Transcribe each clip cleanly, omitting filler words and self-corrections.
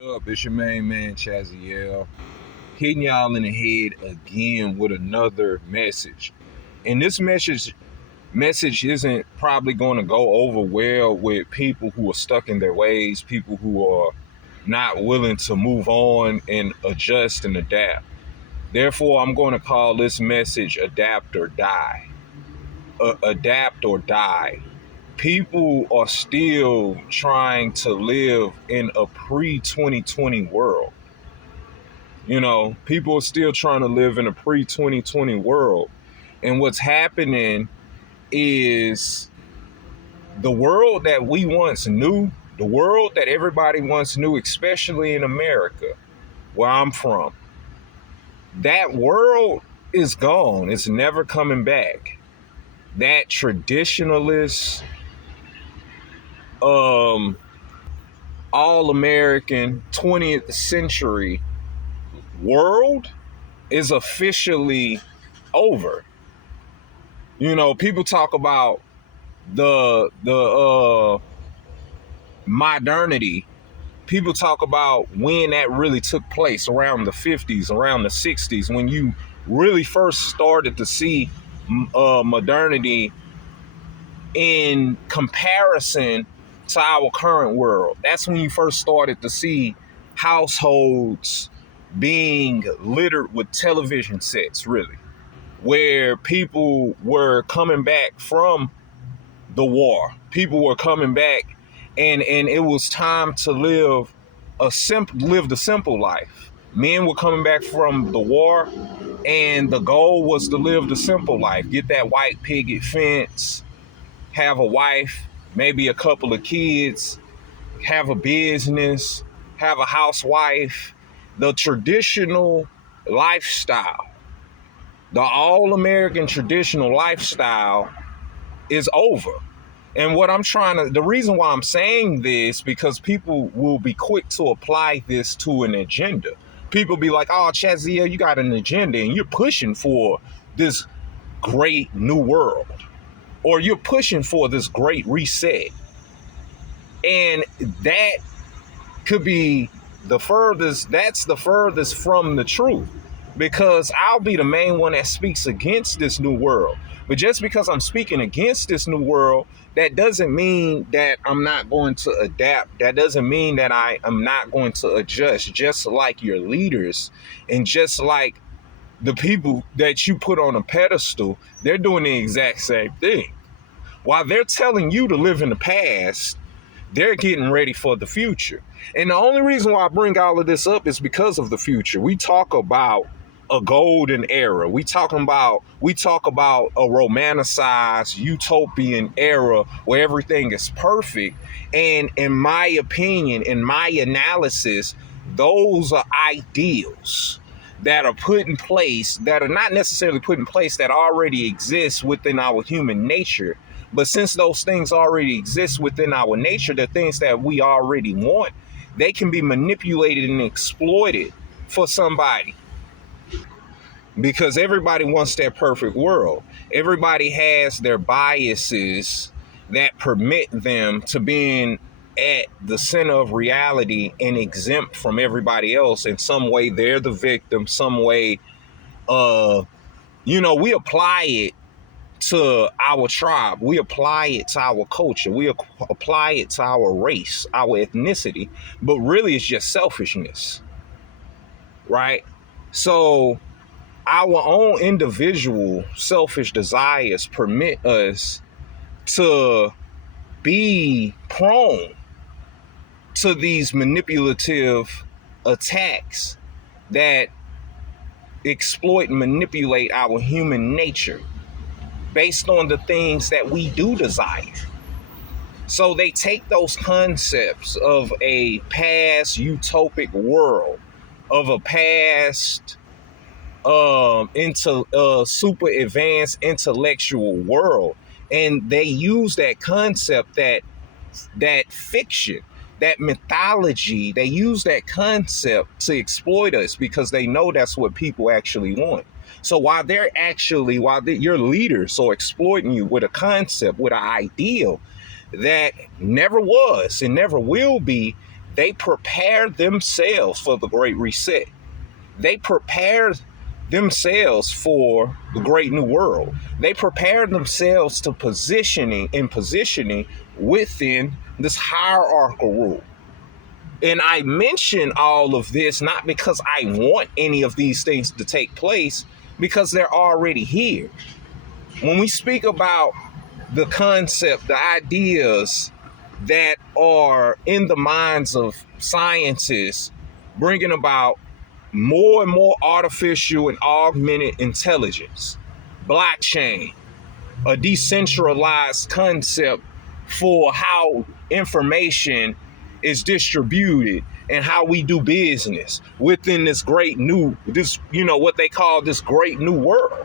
Up, it's your main man Chaziel, hitting y'all in the head again with another message. And this message isn't probably going to go over well with people who are stuck in their ways, people who are not willing to move on and adjust and adapt. Therefore, I'm going to call this message adapt or die. Adapt or die. People are still trying to live in a pre 2020 world. People are still trying to live in a pre 2020 world. And what's happening is the world that we once knew, the world that everybody once knew, especially in America, where I'm from, that world is gone. It's never coming back. That traditionalist, all American 20th century world is officially over. People talk about the modernity. People talk about when that really took place, around the 50s, around the 60s, when you really first started to see modernity in comparison to our current world. That's when you first started to see households being littered with television sets, really, where people were coming back from the war. People were coming back, and it was time to live the simple life. Men were coming back from the war, and the goal was to live the simple life. Get that white picket fence, have a wife, maybe a couple of kids, have a business, have a housewife. The traditional lifestyle, the all-American traditional lifestyle is over. And the reason why I'm saying this, because people will be quick to apply this to an agenda. People be like, oh, Chaziel, you got an agenda and you're pushing for this great new world, or you're pushing for this great reset. And that could be that's the furthest from the truth, because I'll be the main one that speaks against this new world. But just because I'm speaking against this new world, that doesn't mean that I'm not going to adapt. That doesn't mean that I am not going to adjust, just like your leaders and just like the people that you put on a pedestal. They're doing the exact same thing. While they're telling you to live in the past, they're getting ready for the future. And the only reason why I bring all of this up is because of the future. We talk about a golden era. We talk about a romanticized utopian era where everything is perfect. And in my opinion, in my analysis, those are ideals that are put in place, that are not necessarily put in place, that already exist within our human nature. But since those things already exist within our nature, the things that we already want, they can be manipulated and exploited for somebody. Because everybody wants that perfect world. Everybody has their biases that permit them to being at the center of reality and exempt from everybody else. In some way, they're the victim. Some way, we apply it to our tribe. We apply it to our culture. We apply it to our race, our ethnicity. But really, it's just selfishness, right? So our own individual selfish desires permit us to be prone to these manipulative attacks that exploit and manipulate our human nature based on the things that we do desire. So they take those concepts of a past utopic world, of a past into super advanced intellectual world, and they use that concept, that fiction, that mythology. They use that concept to exploit us because they know that's what people actually want. So while your leaders are exploiting you with a concept, with an ideal that never was and never will be, They prepare themselves for the Great Reset. They prepare themselves for the Great New World. They prepare themselves to positioning within this hierarchical rule. And I mention all of this not because I want any of these things to take place, because they're already here. When we speak about the concept, the ideas that are in the minds of scientists, bringing about more and more artificial and augmented intelligence, blockchain, a decentralized concept for how information is distributed and how we do business within this what they call this great new world.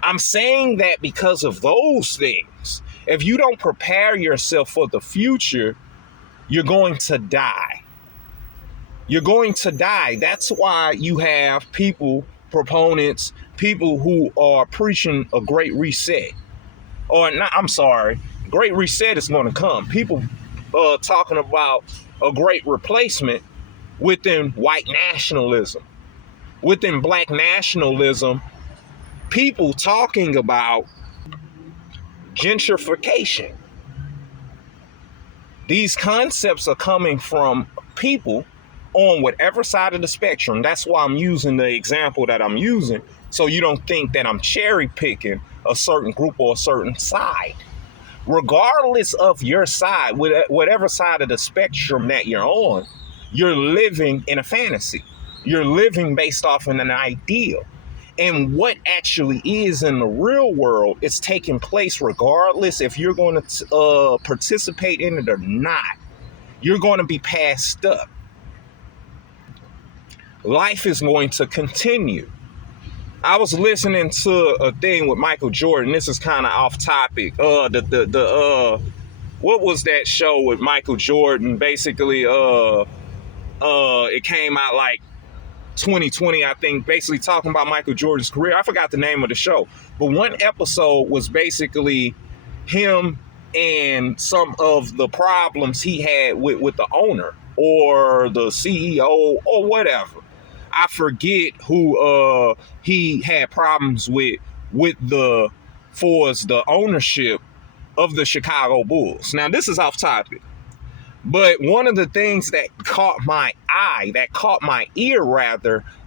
I'm saying that because of those things. If you don't prepare yourself for the future, you're going to die. You're going to die. That's why you have proponents, people who are preaching a great reset. Great reset is going to come. People talking about a great replacement within white nationalism, within black nationalism, people talking about gentrification. These concepts are coming from people on whatever side of the spectrum. That's why I'm using the example that I'm using, so you don't think that I'm cherry picking a certain group or a certain side. Regardless of your side, whatever side of the spectrum that you're on, you're living in a fantasy. You're living based off of an ideal. And what actually is in the real world is taking place regardless if you're going to participate in it or not. You're going to be passed up. Life is going to continue. I was listening to a thing with Michael Jordan. This is kind of off topic. What was that show with Michael Jordan? Basically, it came out like 2020, I think, basically talking about Michael Jordan's career. I forgot the name of the show, but one episode was basically him and some of the problems he had with the owner or the CEO or whatever. I forget who he had problems with the ownership of the Chicago Bulls. Now, this is off topic, but one of the things that caught my ear,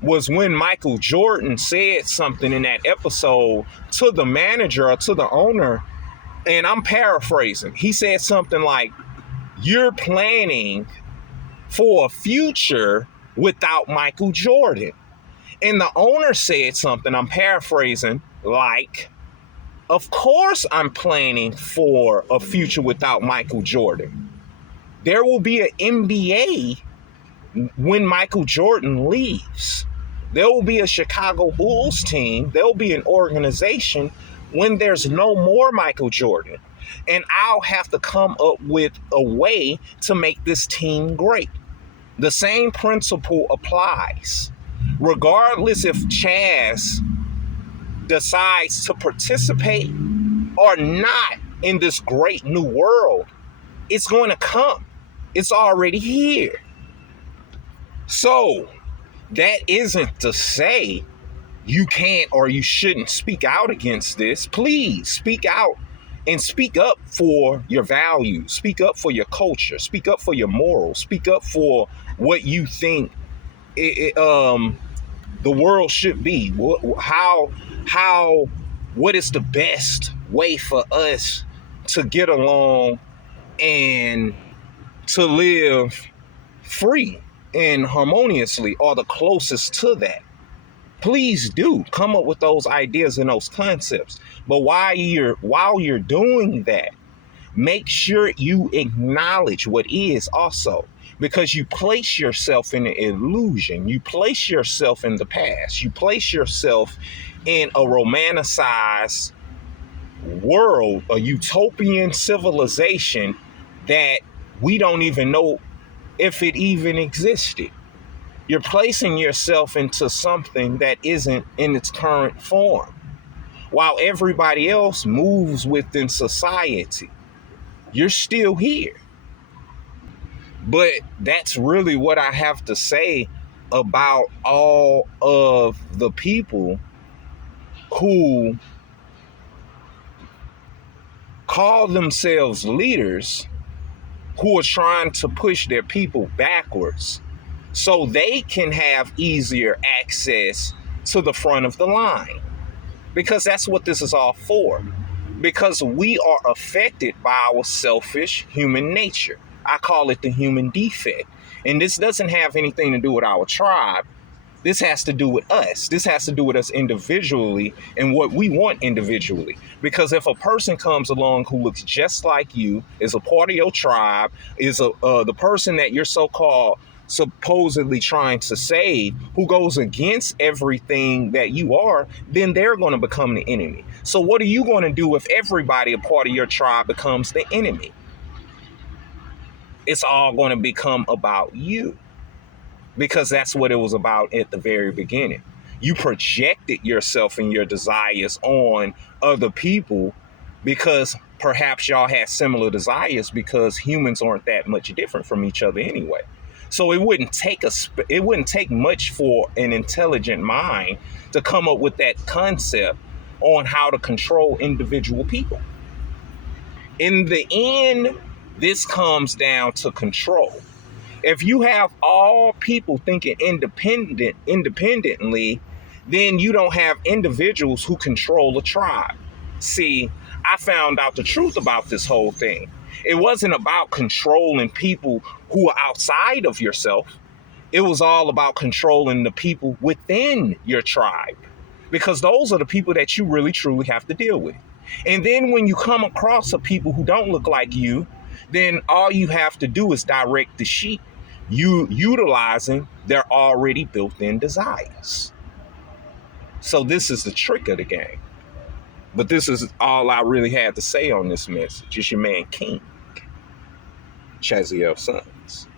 was when Michael Jordan said something in that episode to the manager or to the owner, and I'm paraphrasing. He said something like, "You're planning for a future without Michael Jordan." And the owner said something, I'm paraphrasing, like, "Of course I'm planning for a future without Michael Jordan. There will be an NBA when Michael Jordan leaves. There will be a Chicago Bulls team. There will be an organization when there's no more Michael Jordan. And I'll have to come up with a way to make this team great." The same principle applies. Regardless if Chaz decides to participate or not in this great new world, it's going to come. It's already here. So that isn't to say you can't or you shouldn't speak out against this. Please speak out and speak up for your values. Speak up for your culture. Speak up for your morals. Speak up for what you think the world should be. What is the best way for us to get along and to live free and harmoniously, or the closest to that? Please do come up with those ideas and those concepts. But while you're doing that, make sure you acknowledge what is also, because you place yourself in an illusion. You place yourself in the past. You place yourself in a romanticized world, a utopian civilization that we don't even know if it even existed. You're placing yourself into something that isn't in its current form, while everybody else moves within society. You're still here. But that's really what I have to say about all of the people who call themselves leaders, who are trying to push their people backwards so they can have easier access to the front of the line. Because that's what this is all for. Because we are affected by our selfish human nature. I call it the human defect. And this doesn't have anything to do with our tribe. This has to do with us. This has to do with us individually and what we want individually. Because if a person comes along who looks just like you, is a part of your tribe, is the person that you're so-called supposedly trying to save, who goes against everything that you are, then they're going to become the enemy. So what are you going to do if everybody a part of your tribe becomes the enemy? It's all going to become about you. Because that's what it was about at the very beginning. You projected yourself and your desires on other people because perhaps y'all had similar desires, because humans aren't that much different from each other anyway. So it wouldn't take much for an intelligent mind to come up with that concept on how to control individual people. In the end, this comes down to control. If you have all people thinking independently, then you don't have individuals who control a tribe. See, I found out the truth about this whole thing. It wasn't about controlling people who are outside of yourself. It was all about controlling the people within your tribe, because those are the people that you really truly have to deal with. And then when you come across a people who don't look like you, then all you have to do is direct the sheep, you utilizing their already built-in desires. So this is the trick of the game. But this is all I really had to say on this message. It's your man King, Chaziel Sons.